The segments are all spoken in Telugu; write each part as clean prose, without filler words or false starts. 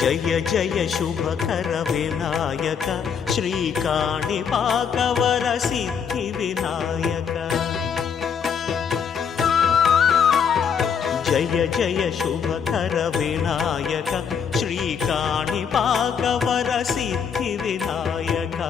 జయ జయ శుభకర వినాయక శ్రీకాణిపాకవర సిద్ధి వినాయక జయ జయ శుభకర వినాయక శ్రీకాణిపాకవర సిద్ధి వినాయక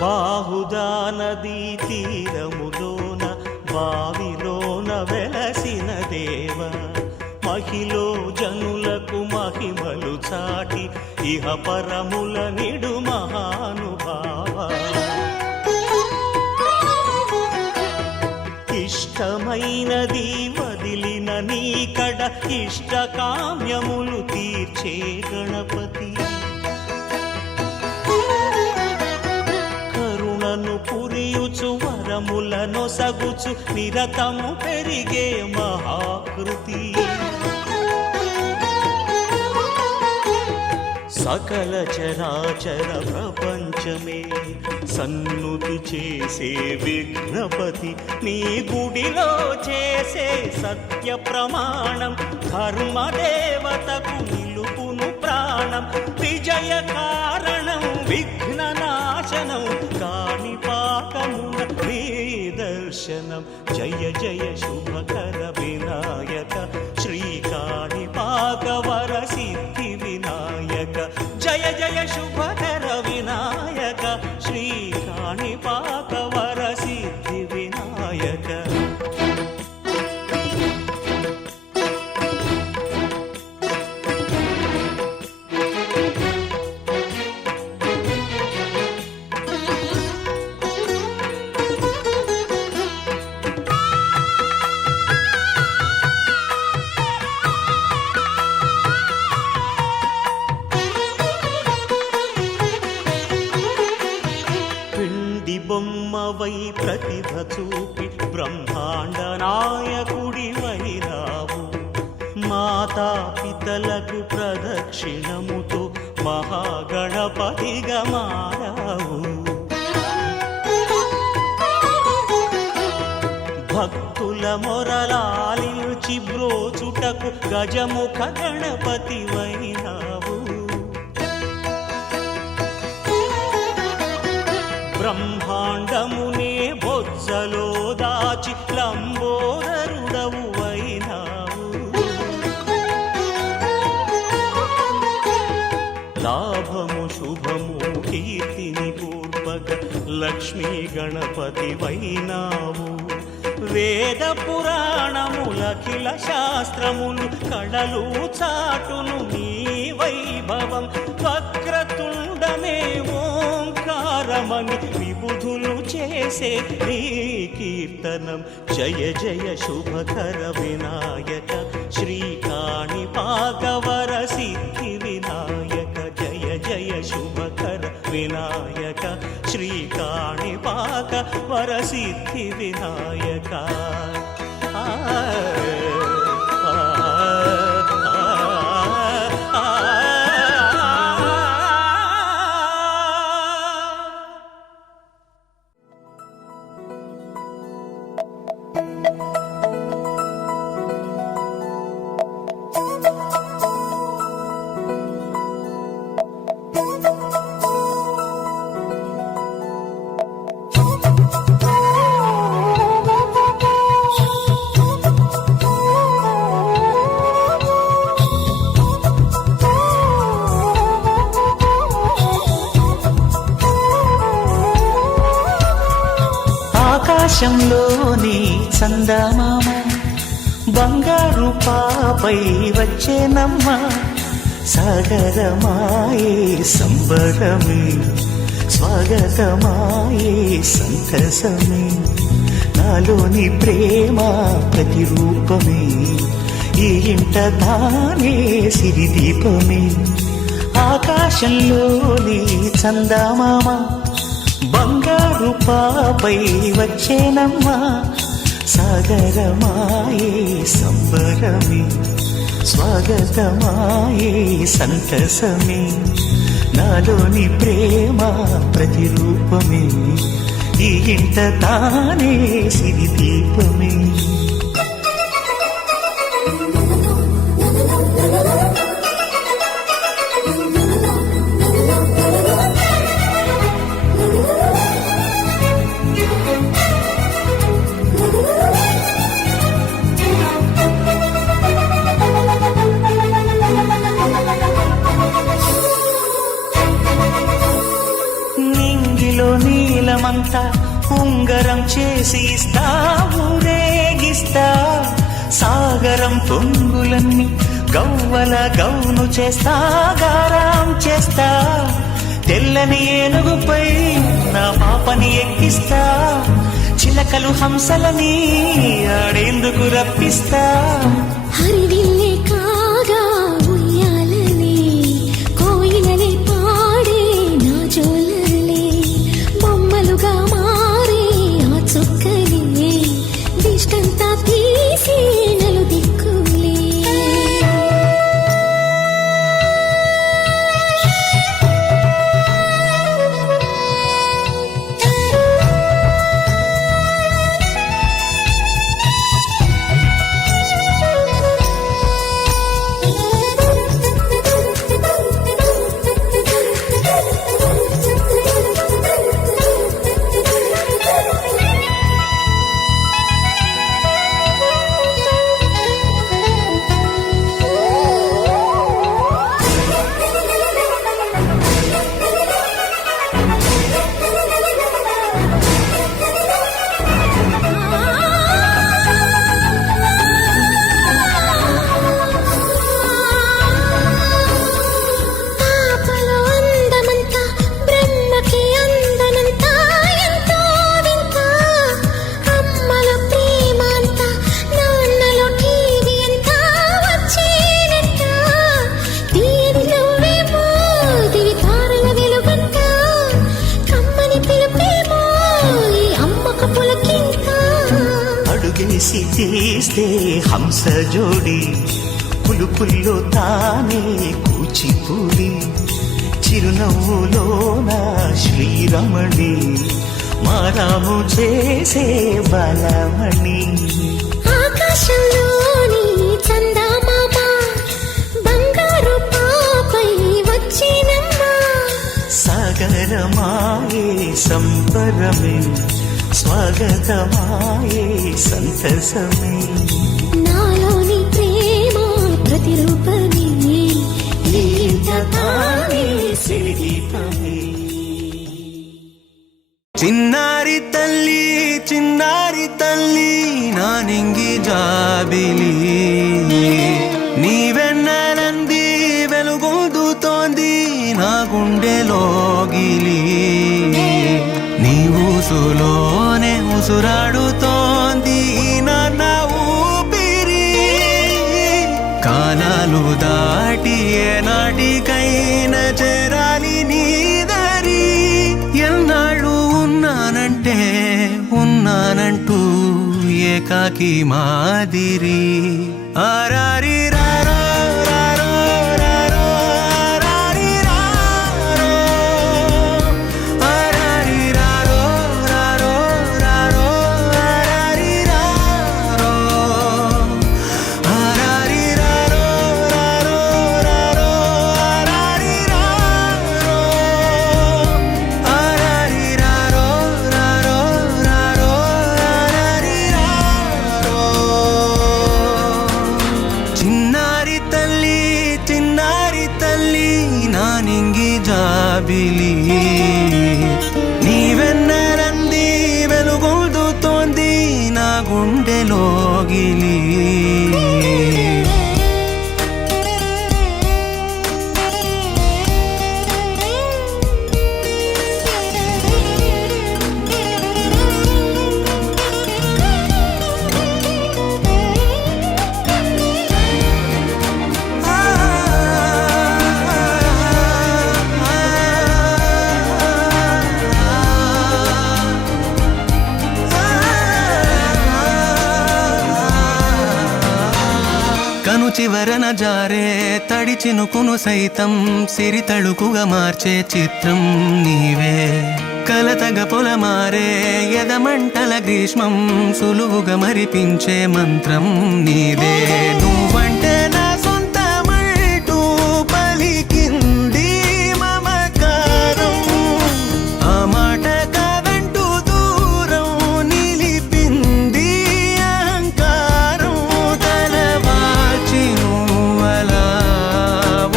బాహుదా నదీ తీరములోన బావిలోన వెలసిన దేవ మహిలో జనులకు మహిమలు చాటి ఇహ పరముల నిడు మహానుభావ ఇష్టమైనది వదిలిన నీకడ ఇష్ట కామ్యములు తీర్చే గణపతి పురియుచు వరములను సగుచు నిరతము పెరిగే మహాకృతి సకల చరాచర ప్రపంచమే సన్నుతి చేసే విఘ్నపతి నీ గుడిలో చేసే సత్య ప్రమాణం ధర్మదేవతకు నిలుపును ప్రాణం విజయ కారణం విఘ్న నాశనం కాణిపాకమున నీ దర్శనం జయ జయ శుభకర వినాయక శ్రీకాణిపాక వరసిద్ధి వినాయక జయ జయ శుభకర వినాయక శ్రీ కాణిపాక వరసిద్ధి వినాయక. బొమ్మవై ప్రతిభ చూపి బ్రహ్మాండ నాయకుడివైనావు. మాతా పితలకు ప్రదక్షిణముతో మహాగణపతిగా మారావు. భక్తుల మొరలాలించి బ్రోచుటకు గజముఖ గణపతివైనావు. బ్రహ్మాండమునే బొజ్జలో దాచి లంబోదరుడవు అయినావు. లాభము శుభము కీర్తిని పూర్వక లక్ష్మీ గణపతి వైనావు. వేద పురాణములఖిల శాస్త్రములు కళలు చాటును నీ వైభవం. వక్రతుండమే ఓంకారమని విబుధులు చేసే నీ కీర్తనం. జయ జయ శుభకర వినాయక శ్రీ కాణిపాక వరసిద్ధి వినాయక జయ జయ శుభకర వినాయక శ్రీ కాణిపాక వరసిద్ధి వినాయక. ఆకాశంలోని చందమామ బంగారు పాపై వచ్చేనమ్మ. సాగరమాయే సంబరమే స్వాగతమాయే సంతసమే. నాలోని ప్రేమ ప్రతిరూపమే ఈ ఇంట తానే సిరిదీపమే. ఆకాశంలోని చందమామ బంగారు పాపై వచ్చేనమ్మా. సాగరమాయే సంబరమే స్వాగతమాయే సంతసమే. నాలోని ప్రేమ ప్రతిరూపమే ఈ ఇంట తానే సిరిదీపమే. నీలమంతా ఉంగరం చేసి ఇస్తా ఊరేగిస్తా. సాగరం పొంగులన్నీ గవ్వల గౌను చేస్తా గారాం చేస్తా. తెల్లని ఏనుగుపై నా పాపని ఎక్కిస్తా. చిలకలు హంసలని ఆడేందుకు రప్పిస్తా. హరివిల్లే కాగా ఉయ్యాలనే కోయిలనే పాడే నా జోలలే. బొమ్మలుగా మారే ఆ చుక్కలే దిష్టంతా తీసి నలు దిక్కులే. నడిస్తే హంస జోడి పులుపుల్లో తానే కూచిపూడి చిరునవ్వులోన శ్రీరమణి మారాము చేసే బలమణి ఆకాశంలోని చందమామ బంగారు పాపై వచ్చినమ్మా సాగరమాయే సంబరమే స్వాగతమాయే సంతసమే నాలోని ప్రేమ ప్రతిరూపమే ఈ ఇంట తానే సిరిదీపమే చిన్నారి తల్లి నా నింగి జాబిలి నీవెన్నెలంది వెలుగొందుతోంది నా గుండెలోగిలి నీ ఊసులోనే ఉసురాడుతోంది నాన్న ఊపిరి కాలాలు దాటి ఏనాటికైనా చేరాలి నీ దరి ఎన్నాళ్ళు ఉన్నానంటూ ఏకాకి మాదిరి ఆరారి రారో రారో రారో ఆరారి రారో ఆరారి రారో రారో రారో ఆరారి రారో ఆరారి రారో రారో రారో ఆరారి రారో ఆరారి రారో రారో రారో ఆరారి రారో చిన్నారి తల్లి నా నింగి జాబిలి నీవెన్నరంది వెలుగొందుతోంది నా గుండెలోగిలి కను చివరన జారే తడి చినుకును సైతం సిరి తళుకుగా మార్చే చిత్రం నీవే కలతగ పొలమారే ఎదమంటల గ్రీష్మం సులువుగా మరిపించే మంత్రం నీదే నువ్వంటే నా సొంతమంటూ పలికింది మమకారం ఆ మాట కాదంటూ దూరం నిలిపింది అహంకారం తలవాల్చి నువ్వలా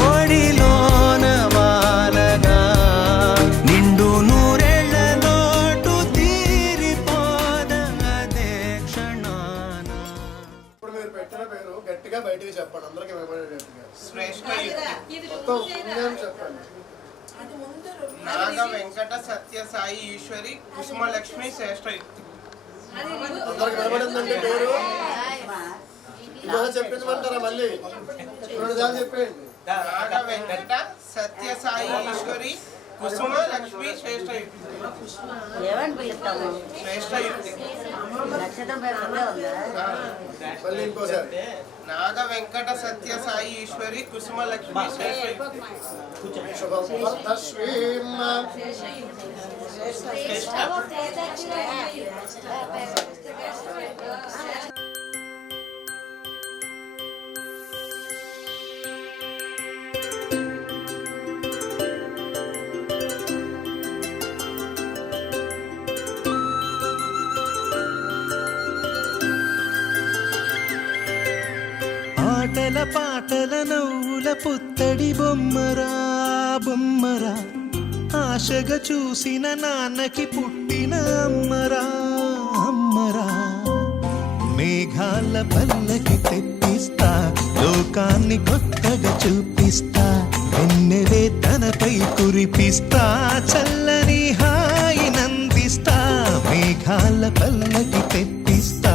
ఒడిలోన వాలగా నిండు నూరేళ్ల లోటు తీరిపోదదే క్షణాన. ఇప్పుడు మీరు పెట్టిన పేరు గట్టిగా బయటికి చెప్పండి, అందరికి వినపడేటట్టుగా. శ్రేష్ఠ మొత్తం ఉందని చెప్పండి. నాగ వెంకట సత్య సాయి ఈశ్వరి కుసుమలక్ష్మి శ్రేష్ఠ యుక్తి. అందరికి వినపడిందండి పేరు? ఇంకొక చెప్పించమంటారా మళ్ళీ? 2 సార్లు చెప్పేయండి. నాగ వెంకట సత్య సాయి ఈశ్వరి కుసుమ లక్ష్మి శ్రేష్ఠ యుక్తి. ఏమని పిలుస్తాము శ్రేష్ఠ యుక్తి. నక్షత్రం పేరు ఉందా మళ్ళీ ఇంకోసారి. నాగ వెంకట సత్య సాయి ఈశ్వరి కుసుమ లక్ష్మి శ్రేష్ఠ యుక్తి. శుభం వర్ధశ్రీం. ఆటల పాటల నవ్వుల పుత్తడి బొమ్మరా బొమ్మరా ఆశగా చూసిన నాన్నకి పుట్టిన అమ్మరా అమ్మరా మేఘాల పల్లకి తెప్పిస్తా లోకాన్ని కొత్తగా చూపిస్తా వెన్నెలే తనపై కురిపిస్తా చల్లని హాయి నందిస్తా మేఘాల పల్లకి తెప్పిస్తా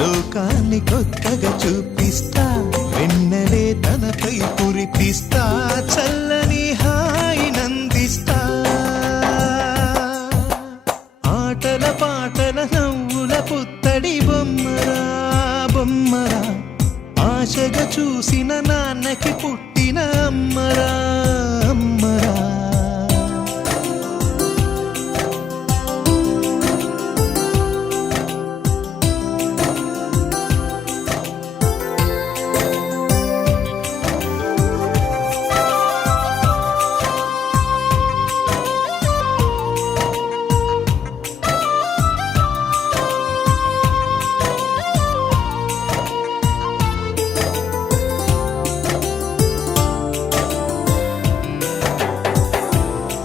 లోకాన్ని కొత్తగా చూపిస్తా వెన్నెలే తనపై కురిపిస్తా చల్లని హాయి నందిస్తా ఆటల పాటల నవ్వుల పుత్తడి బొమ్మరా బొమ్మరా అమ్మరా అమ్మరా.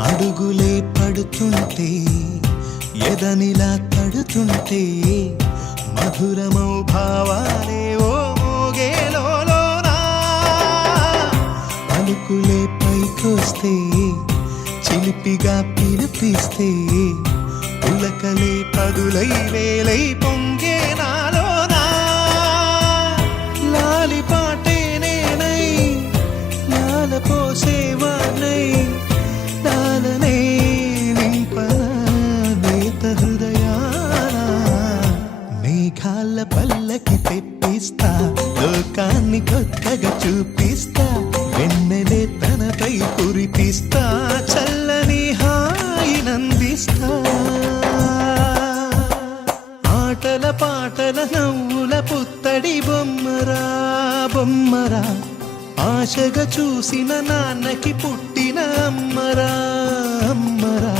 అడుగులే పడుతుంటే ఎదనిలా తడుతుంటే మధురమౌ భావాలే ఓ మోగేలోనా. పలుకులే పైకొస్తే చిలిపిగా పిలిపిస్తే పులకలే పదులై వేలై పొంగే నాలోనా. లాలిపాటే నేనై లాల పోసేవాణ్ణై లాలనే నింపనా నేత హృదయాన. మేఘాల పల్లకి తెప్పిస్తా లోకాన్ని కొత్తగా చూపిస్తా. వెన్నెలే తనపై కురిపిస్తా చల్లని హాయినందిస్తా. ఆటల పాటల నవ్వుల పుత్తడి బొమ్మరా బొమ్మరా. ఆశగా చూసిన నాన్నకి పుట్టిన అమ్మరా అమ్మరా.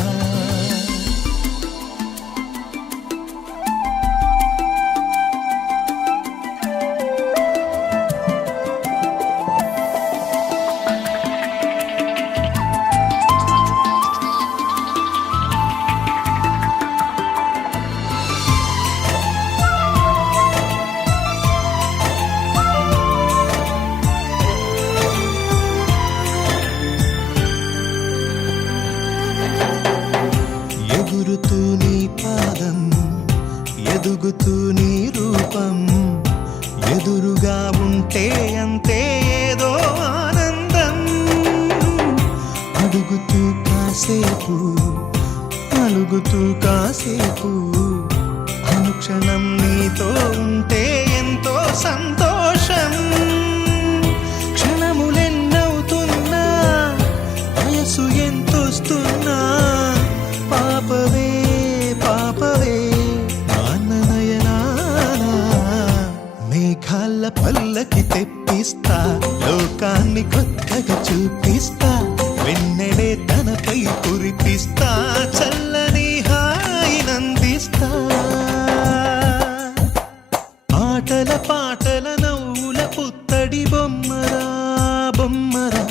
ఎగురుతూ నీ పాదం ఎదుగుతూ నీ రూపం ఎదురుగా ఉంటే అంతే ఏదో ఆనందం. అడుగుతూ కాసేపు అలుగుతూ కాసేపు అనుక్షణం నీతో ఉంటే ఎంతో సంతోషం. క్షణములెన్నవుతున్నా వయసు ఎంతొస్తున్నా పాపవే పాపవే నాన్ననయనాన. మేఘాల పల్లకి తెప్పిస్తా లోకాన్ని కొత్తగా చూపిస్తా. వెన్నెలే తనపై కురిపిస్తా చల్లని హాయినందిస్తా. ఆటల పాటల నవ్వుల పుత్తడి బొమ్మరా బొమ్మరా.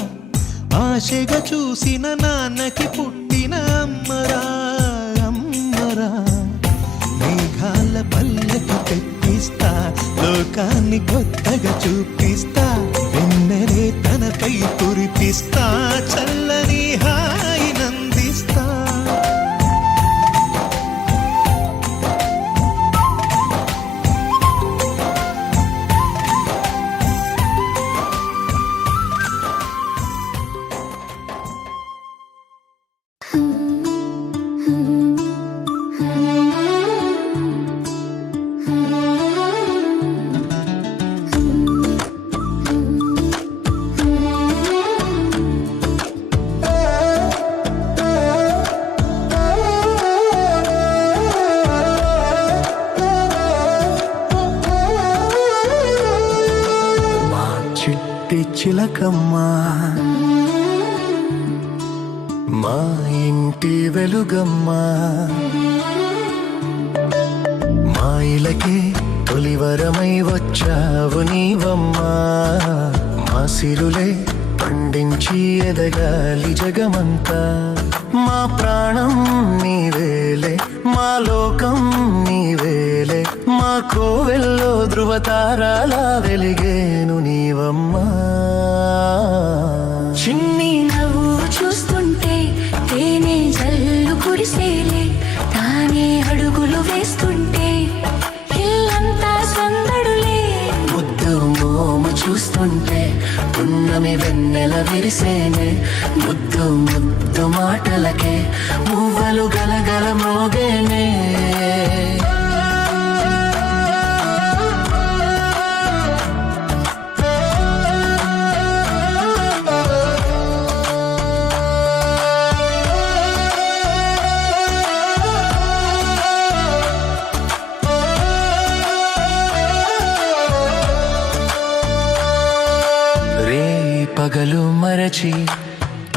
ఆశగా చూసిన నాన్నకి పుట్టిన అమ్మరా అమ్మరా. మేఘాల పల్లకి తెప్పిస్తా లోకాన్ని కొత్తగా చూపిస్తా. వెన్నెలే తనపై కురిపిస్తా చల్లని హాయినందిస్తా. చిలకమ్మా మా ఇంటి వెలుగమ్మా. మా ఇలకే తొలివరమై వచ్చావు నీవమ్మా. మా సిరులే పండించి ఎదగాలి జగమంతా. మా ప్రాణం నీవేలే మా లోకం నీవేలే. మా కోవెల్లో ధృవతారాలా వెలిగేను నీవమ్మా. చిన్ని నవ్వు చూస్తుంటే తేనె జల్లు కురిసేలే. తానే అడుగులు వేస్తుంటే ఇల్లంతా సందడులే. ముద్దు మోము చూస్తుంటే పున్నమి వెన్నెల విరిసేనే. ముద్దు ముద్దు మాటలకే మువ్వలు గలగల మోగేనే. మరచి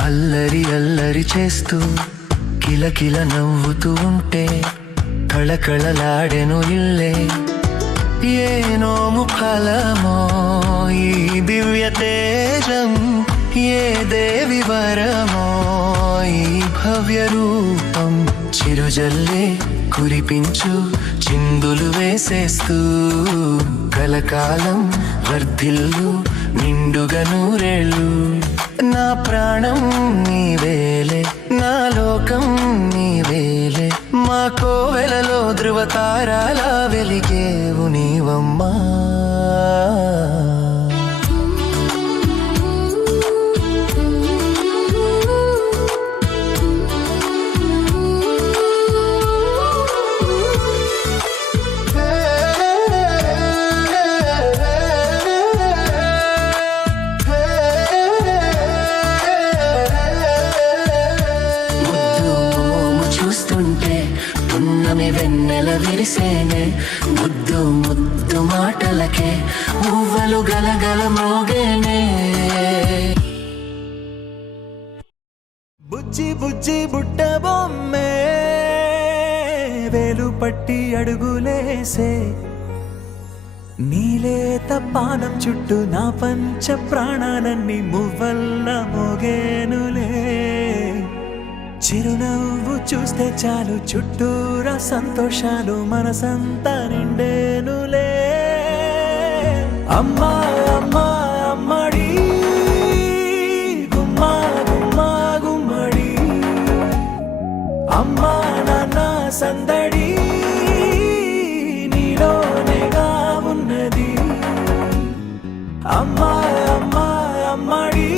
అల్లరి అల్లరి చేస్తూ కిలకిల నవ్వుతూ ఉంటే కళకళలాడెను ఇల్లే ఏ నోము ఫలమో ఈ దివ్య తేజం ఏ దేవి వరమో ఈ భవ్య రూపం చిరుజల్లే కురిపించు చిందులు వేసేస్తూ కలకాలం వర్ధిల్లు నిండుగా నూరేళ్ళు నా ప్రాణం నీవేలే నా లోకం నీవేలే మా కోవెలలో ధృవతారాల వెలిగేవు నీవమ్మా వెన్నెల విరిసేనే ముద్దు ముద్దు మాటలకే మువ్వలు గలగల మోగేనే బుజ్జి బుజ్జి బుట్ట బొమ్మే వేలు పట్టి అడుగులేసే నీలేత పానం చుట్టూ నా పంచ ప్రాణాలన్నీ మువ్వల్ల మోగేనులే చిరునవ్వు చూస్తే చాలు చుట్టూరా సంతోషాలు మనసంతా నిండేనులే అమ్మా అమ్మా అమ్మడి గుమ్మా గుమ్మా గుమ్మడి అమ్మా నాన్న సందడి నీలోనేగా ఉన్నది అమ్మా అమ్మా అమ్మడి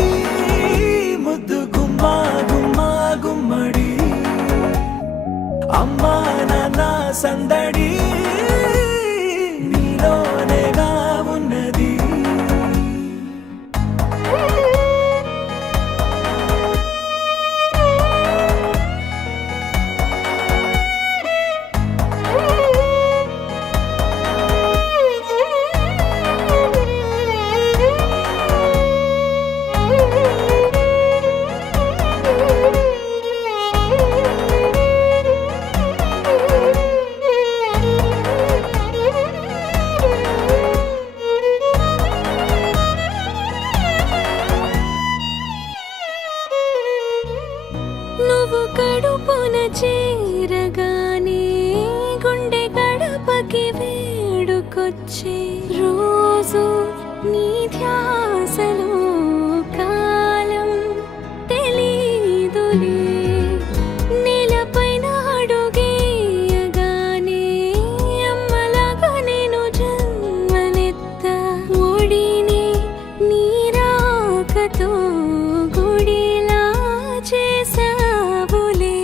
ముద్దు గుమ్మా గుమ్మా గుమ్మడి అమ్మా నాన్న సందడి నీలోనేగా ఉన్నది నువ్వు కడుపున చేరగానే గుండె గడపకి వేడుకొచ్చే రోజు నీ ధ్యాసలో కాలం తెలీదులే నేలపైన అడుగేయగానే అమ్మలాగా నేను జన్మనెత్త ఒడిని నీరాకతో గుడిలా చేసావులే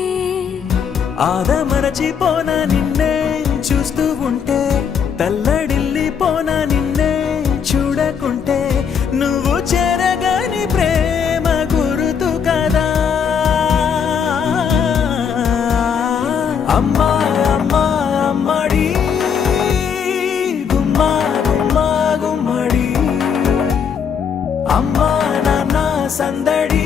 ఆదమరచిపోనా నిన్నే చూస్తూ ఉంటే తల్లడిల్లిపోనా నిన్నే చూడకుంటే నువ్వు చెరగని ప్రేమ గురుతు కదా అమ్మా అమ్మా అమ్మడి గుమ్మా గుమ్మా గుమ్మడి అమ్మా నాన్న సందడి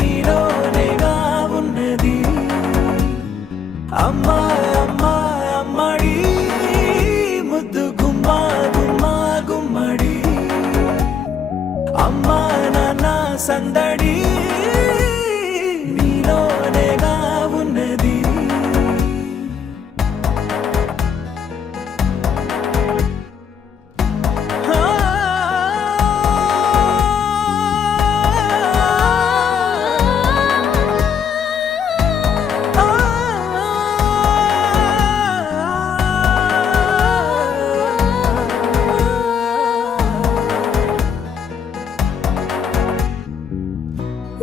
నీలోనేగా ఉన్నది అమ్మా అమ్మా అమ్మడి ముద్దు గుమ్మా గుమ్మా గుమ్మడి అమ్మా నాన్న సందడి నీలోనేగా ఉన్నది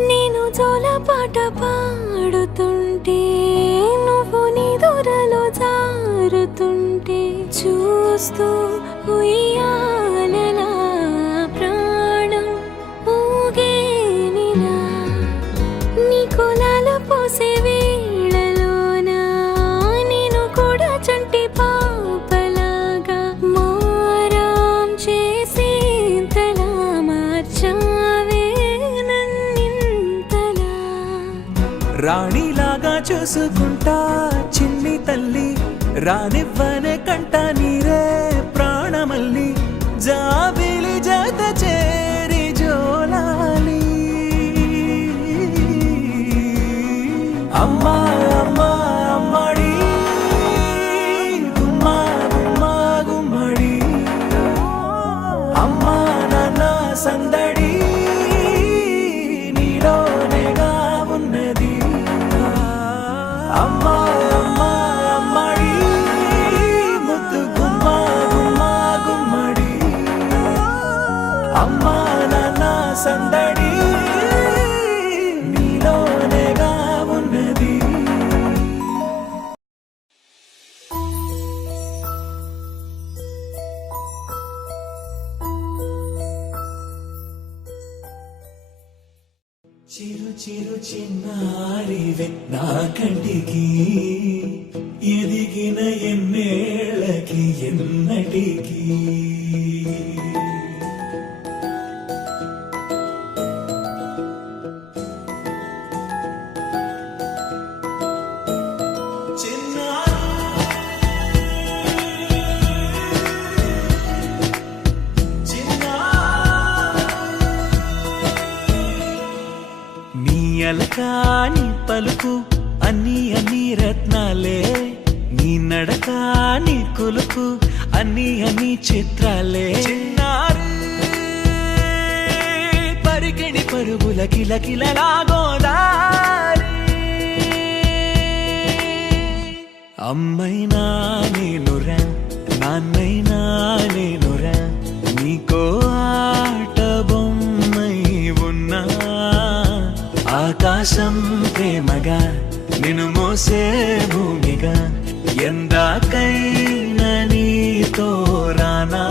నేను జోలపాట పాడుతుంటే నువ్వు నిదురలో జారుతుంటే చూస్తూ ఉయ్యాలలా ప్రాణం ఊగేనిలా నీ కులాల పోసే వేళలోన నేను కూడా చంటి పాపలాగా మారాం చేసేంతలా మార్చావే రాణిలాగా చూసుకుంటా చిన్ని తల్లి, రానివ్వనే కంట నీరే ప్రాణమల్లి, జాబిలి జత చేరి జోలాలి. అమ్మా అమ్మా అమ్మడి గుమ్మా గుమ్మా గుమ్మడి, అమ్మా నాన్న సందడి నీలోనేగా ఉన్నది. అమ్మా అమ్మా అమ్మడి ముద్దు గుమ్మా గుమ్మా గుమ్మడి, అమ్మా నాన్న సందడి నీలోనేగా ఉన్నది. చిరు చిరు చిన్నారివే నా కంటికి, ఎదిగిన ఎన్నేళ్ళకి ఎన్నటికి. నీ అలకాని పలుకు అన్ని అన్ని రత్నాలే, నీ నడకాని కులుకు అన్ని అన్ని చిత్రాలే. చిన్నారి పరికిణి పరుగుల కిలకిలలాగోదారి, అమ్మైనా నేనురా నాన్నైనా నేనురా, నీకో ఆట బొమ్మై ఉన్నా. ఆకాశం ప్రేమగా నిన్ను మోసే భూమిగా, ఎందాకైనా నీతో రానా.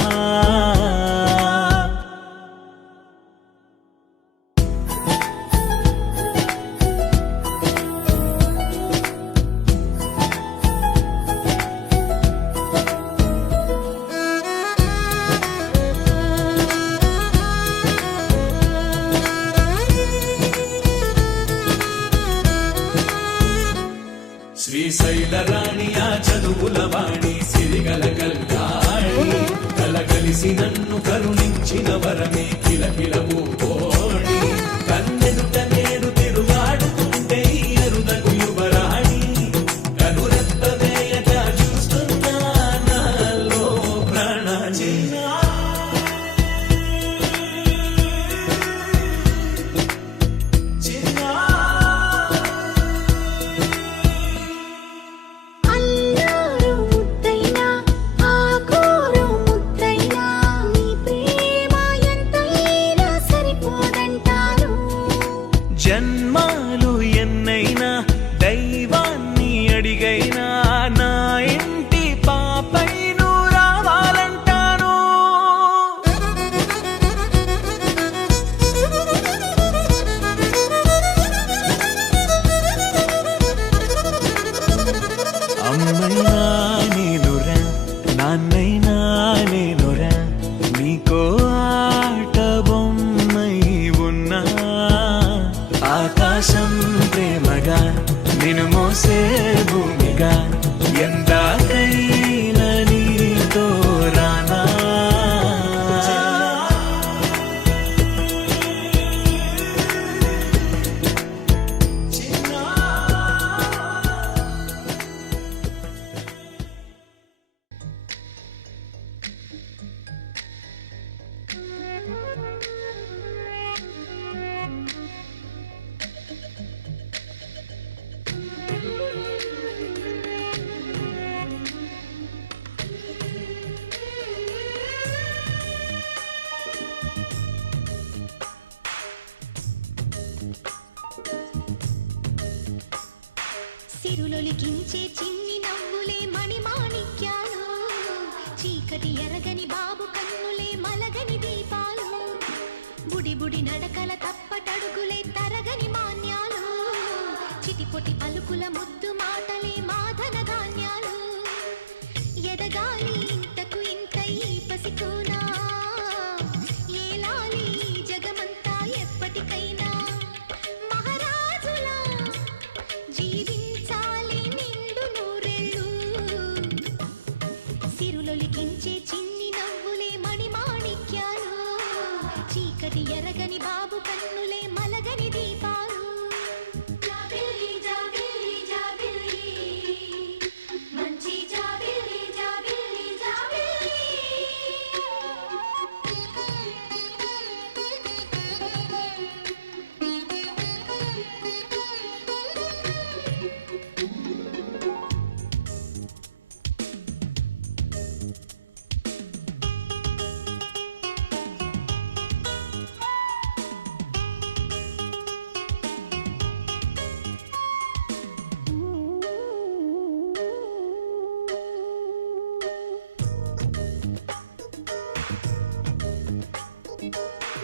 శ్రీశైల రాణి ఆ చదువుల వాణి, సిరిగల కల్గాణి, కలగలిసి నన్ను కరుణించిన వరమే కిలకిలవు కోణి. కన్నెదుట నేను తిరుగాడుతుంటే ఈ అరుదకు యువరాణి, కనురెప్ప వేయక చూస్తున్నా నాలో ప్రాణ. అల్లారు ముద్దైనా ఆకోరు ముద్దైనా, నీ ప్రేమ ఎంతైనా సరిపోదంటారు. జన్మాలు ఎన్నైనా దైవాన్ని అడిగైనా, నా ఇంటి పాపై నువ్వు రావాలంటాను. అమ్మైనా నేనురా నాన్నైనా నేనురా, నీకో ఆట బొమ్మై ఉన్నా. ఆకాశం ప్రేమగా నిన్ను మోసే భూమిగా, ఎందాకైనా నీతో రానా. సిరులొలికించే చిన్ని నవ్వులే మణిమాణిక్యాలు, చీకటి ఎరగని బాబు కన్నులే మలగని దీపాలు, బుడి బుడి నడకల తప్పటడుగులే తరగని మాన్యాలు, చిటిపొటి పలుకుల ముద్దు మాటలే మాధన ధాన్యాలు. ఎదగాలి ఇంతకు ఇంత ఈ పసికోనా, ఏలాలి జగమంతా ఎప్పటికైనా. మహారాజులా బాబు కన్నులే మలగని దీపాలు జాబిల్లి జాబిల్లి జాబిల్లి మంచి జాబిల్లి జాబిల్లి జాబిల్లి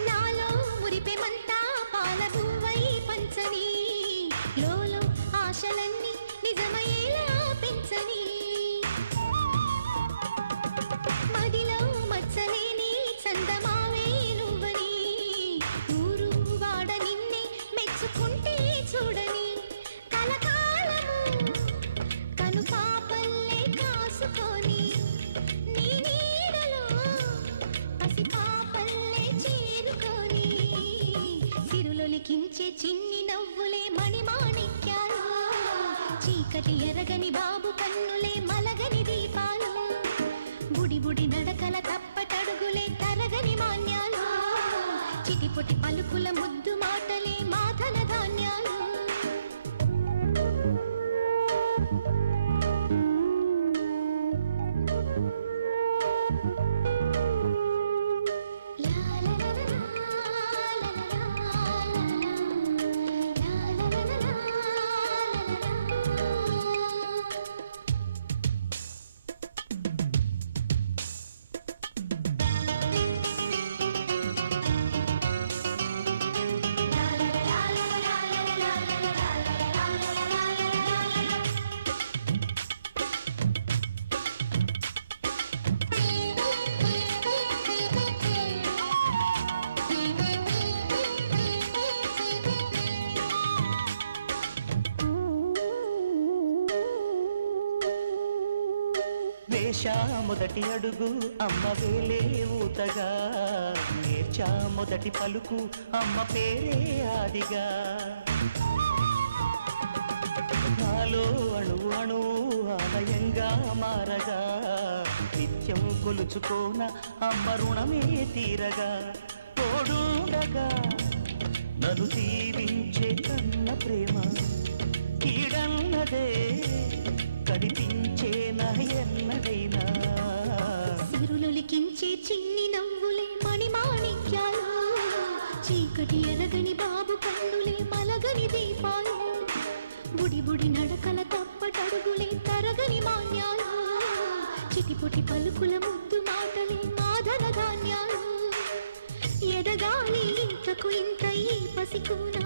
నాలో మురిపెమంతా పాల పువ్వై పంచని లోలో ఆశలన్నీ నిజమయ్యేలా పెంచని మదిలో మచ్చలేని చందమావే నువ్వని ఊరు వాడ నిన్నే మెచ్చుకుంటే చూడని కలకాలము కను పాపల్లే కాసుకొని నీ నీడలో పసి పాపల్లే చేరుకొని సిరులొలికించే చిన్ని నవ్వులే మణిమాణిక్యాలు చీకటి ఎరగని బాబు కన్నులే మలగని దీపాలు బుడి బుడి నడకల తప్పటడుగులే తరగని మాన్యాలు చిటిపొటి పలుకుల ముద్దు మాటలే మాధన ధాన్యాలు వేశా మొదటి అడుగు అమ్మ వేలే ఊతగా నేర్చా మొదటి పలుకు అమ్మ పేరే ఆదిగా నాలో అణువు అణువు ఆలయంగా మారగా నిత్యం కొలుచుకోన అమ్మ రుణమే తీరగా తోడుండగా నన్ను దీవించే కన్న ప్రేమ కీడన్నదే కనిపించేనా ఎన్నడైనా సిరులొలికించే చిన్ని నవ్వులే మణిమాణిక్యాలు చీకటి ఎరగని బాబు కన్నులే మలగని దీపాలు బుడి బుడి నడకల తప్పటడుగులే తరగని మాన్యాలు చిటిపొటి పలుకుల ముద్దు మాటలే మాధన ధాన్యాలు ఎదగాలి ఇంతకు ఇంత ఈ పసికునా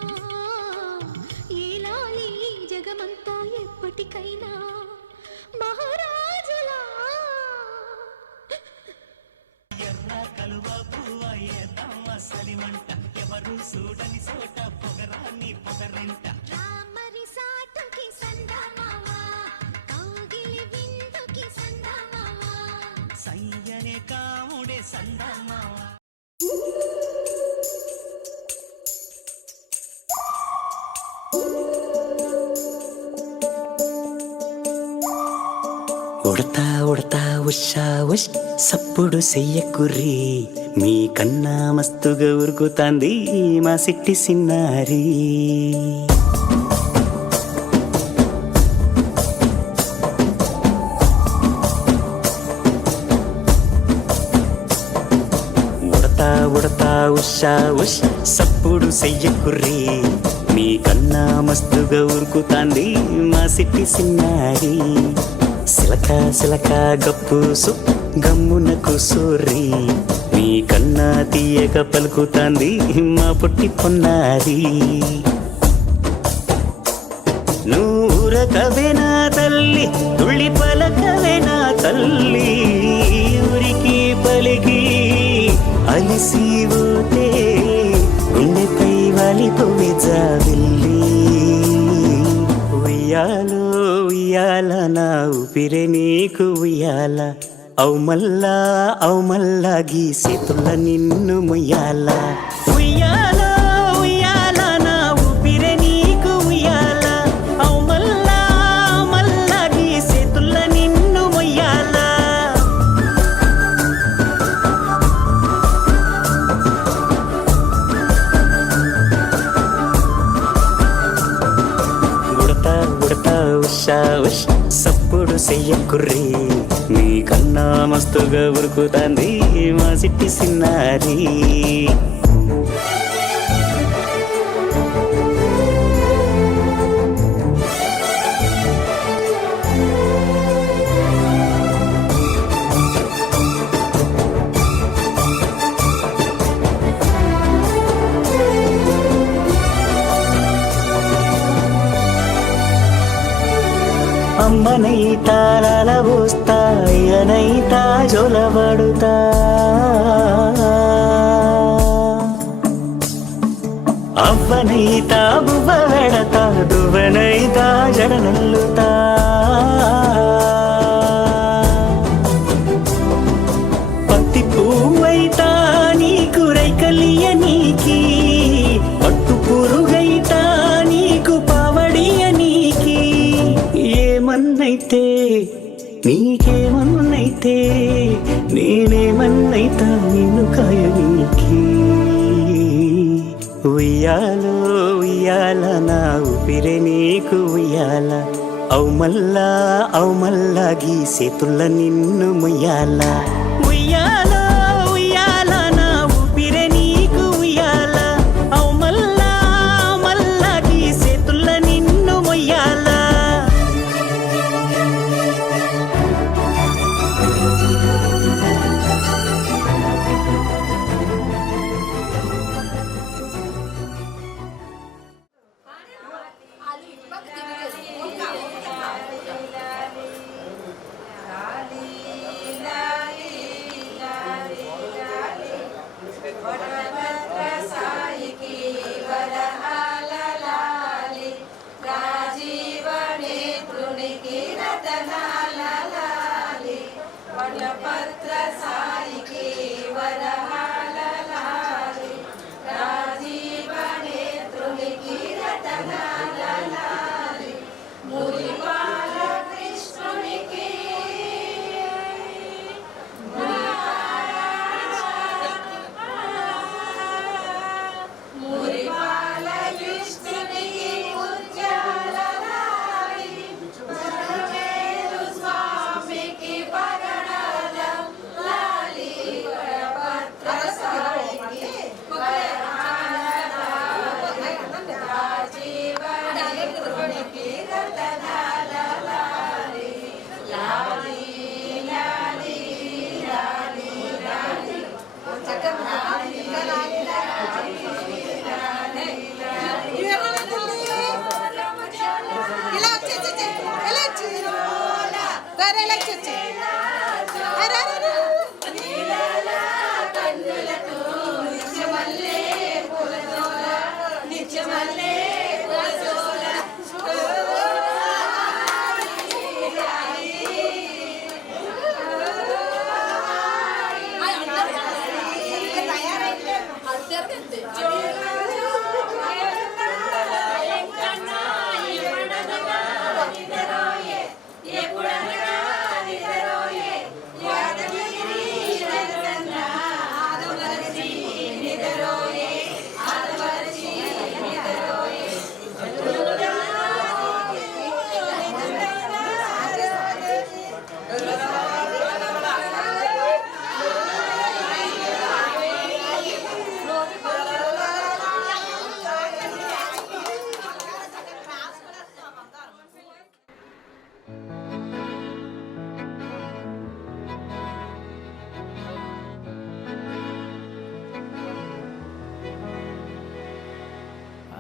ఏలాలి ఈ జగమంతా ఎప్పటికైనా మహారాజులా ఎర్ర కలువ పువ్వయ్యేద్దాం అసలిమంట ఎవరు చూడని చోట పొగరాని పొగరెంట రామరి సాటుకి సందమావా కౌగిలి విందుకి సందమావా సయ్యనే కాముడే సందమావా ఉడతా ఉడతా ఉషా ఉష్ సప్పుడు చెయ్యకుర్రి మీ కన్నా మస్తుగా ఉరుకుతాంది మా సిట్టి సిన్నారి ఉడతా ఉడతా ఉషా ఉష్ సప్పుడు చెయ్యకుర్రి మీ కన్నా మస్తుగా ఉరుకుతాంది మా సిట్టి సిన్నారి సిలక సిలక గప్పుసు గమ్మున కూసోర్రి మీ కన్నా తీయక పలుకుతాంది మా పుట్టి పొన్నారి నూరకవేనా తల్లి తుళ్ళి పలకవేనా తల్లి ఊరికి పలికి అలిసిపోతే గుండెపై వాలిపోవే జావిల్లి ఉయ్యాలో ఉయ్యాల నా ఊపిరే నీకు ఉయ్యాల అవు మల్లా గీసేతుల నిన్ను ముయ్యాల ఉయ్యాల ఉష్ సప్పుడు చెయ్యకుర్రి నీకన్నా మస్తుగా ఉరుకుతాంది మా సిట్టి సిన్నారి. అమ్మనైతా లాలబోస్తా అయ్యనైతా జొలబడుతా అవ్వనైతా బువ్వ వెడతా దువ్వనైతా జడనల్లుతా పత్తి పువ్వైతా నీకు రైకలియ నీకి పట్టు పురుగైతా నీకు పావడియ నీకి ఏమన్నైతే నీకేమన్నైతే నేనేమన్నైతా నిన్ను కాయనీకి. ఉయ్యాలో ఉయ్యాల నా ఊపిరే నీకు ఉయ్యాల అవు మల్లా గీసేతుల్ల నిన్ను ముయ్యాల. ఉయ్యాలో ఉయ్యాల నా ఊపిరే నీకు ఉయ్యాల అవు మల్లా గీసేతుల్ల నిన్ను ముయ్యాల.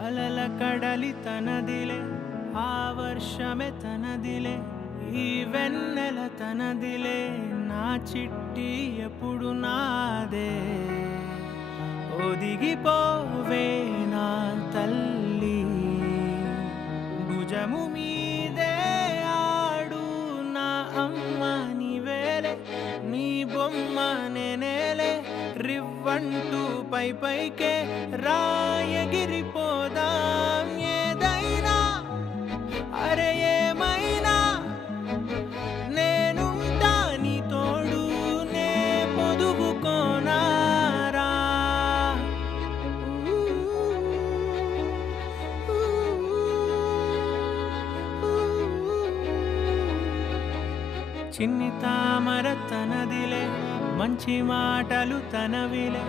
అలల కడలి తనదిలే ఆ వర్షమే తనదిలే ఈ వెన్నెల తనదిలే నా చిట్టి ఎప్పుడు నాదే. ఒదిగిపోవే నా తల్లి భుజము మీదే ఆడు నా అమ్మ నీవేలే నీ బొమ్మ నేనేలే రివ్వంటూ పైకే రాయగిరిపోదాం ఏదైనా అరే ఏమైనా నేనుంటా నీ తోడు నే పొదుగుకోనారా. చిన్ని తామర తనదిలే, మంచి మాటలు తనవిలే,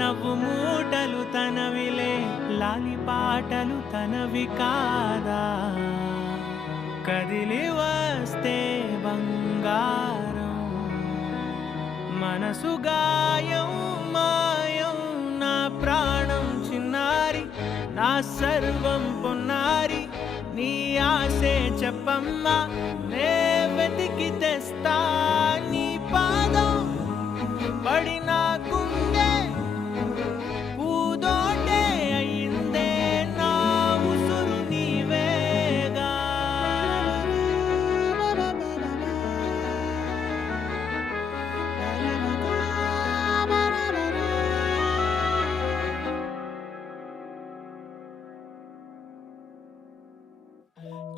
నవ్వు మూటలు తనవిలే, లాలి పాటలు తనవి కాదా, కదిలి వస్తే బంగారం, మనసు గాయం మాయం, నా ప్రాణం చిన్నారి, నా సర్వం పొన్నారి, నీ ఆశే చెప్పమ్మా, నే వెతికి తెస్తా నీ పాదం, పడి నా గుండె పూదోటే అయిందే, నా ఉసురు నీవేగా.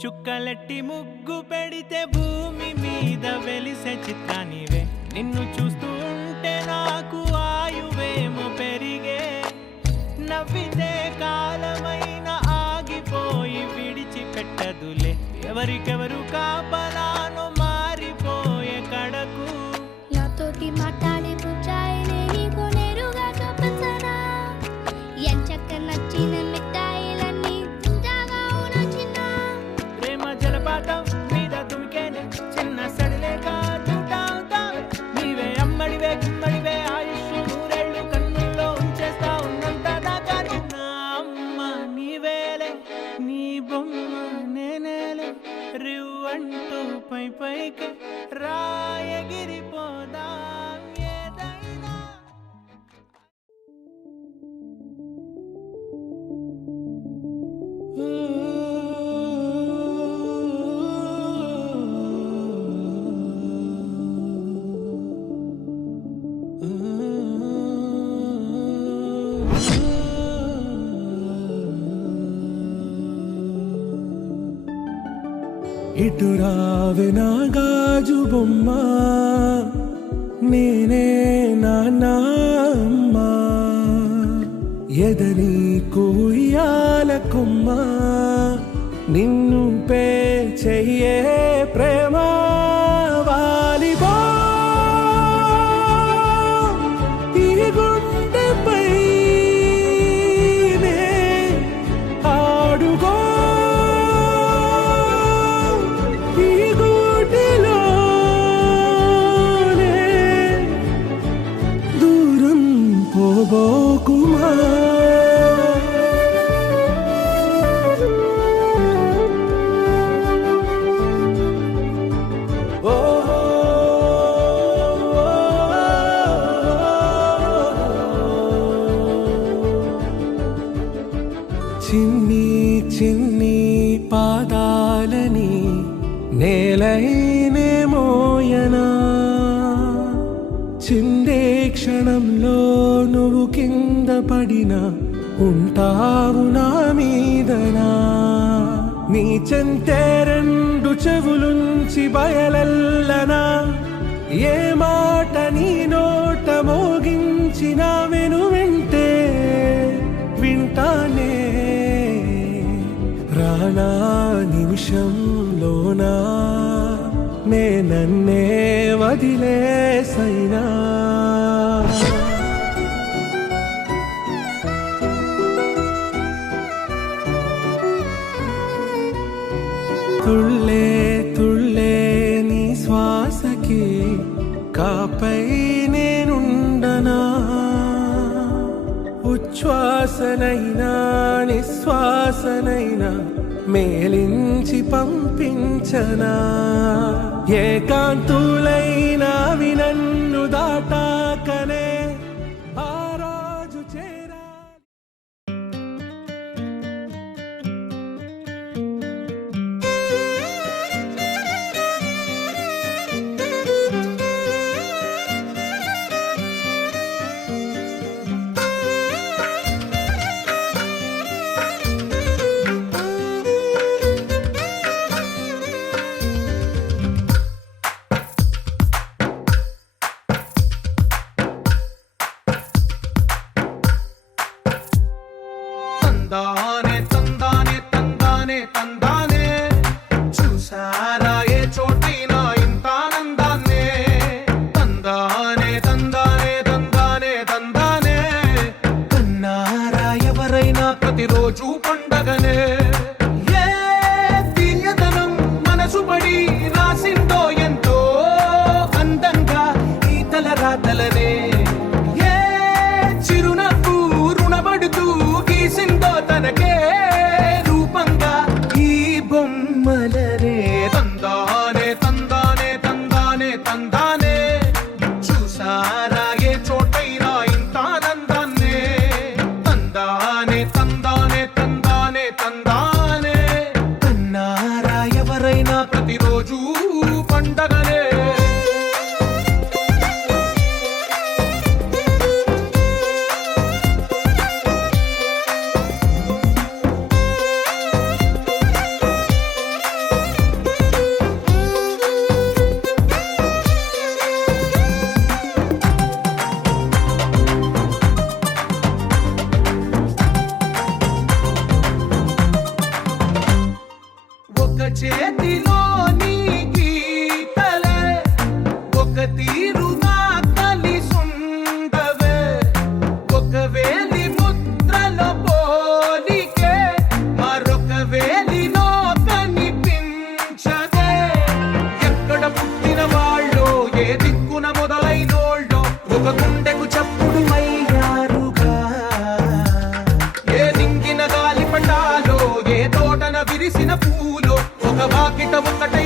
చుక్కలెట్టి ముగ్గు పెడితే భూమి మీద వెలిసే చిత్రానివే, నిన్ను చూస్తూ ఉంటే నాకు ఆయువేమో పెరిగే, నవ్వితే కాలమైన ఆగిపోయి విడిచిపెట్టదులే, ఎవరికెవరు కాపలానో మారిపోయే కడకు. నాతోటి మాట్లాడే ముచ్చాయినే నీకు నేరుగా చూపించనా, ఎంచక్క నచ్చిన మిఠాయిలన్నీ తింటాగా నచ్చిన, ప్రేమ జలపాతం మీద తుమికేనే చిన్న సడిలేక చూటావుతావే, నీవే అమ్మడివే గుమ్మడివే, ఆయుష్ నూరేళ్ళు కన్నుల్లో ఉంచేస్తా ఉన్నంత దాకా. నా అమ్మ నీవేలే, నీ బొమ్మ నేనేలే, రివ్వంటూ పై పైకి రాయగిరిపోదాం ఏదైనా. ఇటు రావే నా గాజు బొమ్మ, నేనే నాన్నమ్మ, ఎదని కుయ్యాల కొమ్మ, నిన్ను పే చెయ్యే ప్రేమ వాలిబా, ఈ గుండెపై నే ఆడుగో, ఈ గూటిలోనే దూరం పోబోకుమా. చిన్ని చిన్ని పాదాలని నేలైనే మోయనా, చిందే క్షణంలో నువ్వు కింద పడినా ఉంటావు నా మీదనా, నీ చెంతే రెండు చెవులుంచి బయలెల్లనా, ఏ మాట నీ నోట మోగించిన వెను వింటే వింటానే, రానా నిమిషంలోనా నే నన్నే వదిలేసైనా. తుళ్ళే తుళ్ళే నీ శ్వాసకి కాపై నేనుండనా, ఉచ్ఛ్వాసనైనా నిశ్వాసనైనా మేలించి పంపించనా, ఏకాంతులైనా నన్ను దాటాకనే ఆ రాజు చేరా. తందానే తందానే తందానే తందానే, చూసారా ఏ చోటైనా ఇంత ఆనందాన్ని. చేతిలోని గీతలే ఒక తీరుగా కలిసుండవే ఒక వేలి ముద్రలో పోలికే మరొక వేలిలో కనిపించదే ఎక్కడ పుట్టిన వాళ్ళో ఏ దిక్కున మొదలైనోళ్ళో ఒక గుండెకు చప్పుడు అయ్యారుగా ఏ దింగిన గాలి పటాలో ఏ తోటన విరిసిన పూలో ఒక వాకిట ఒకటై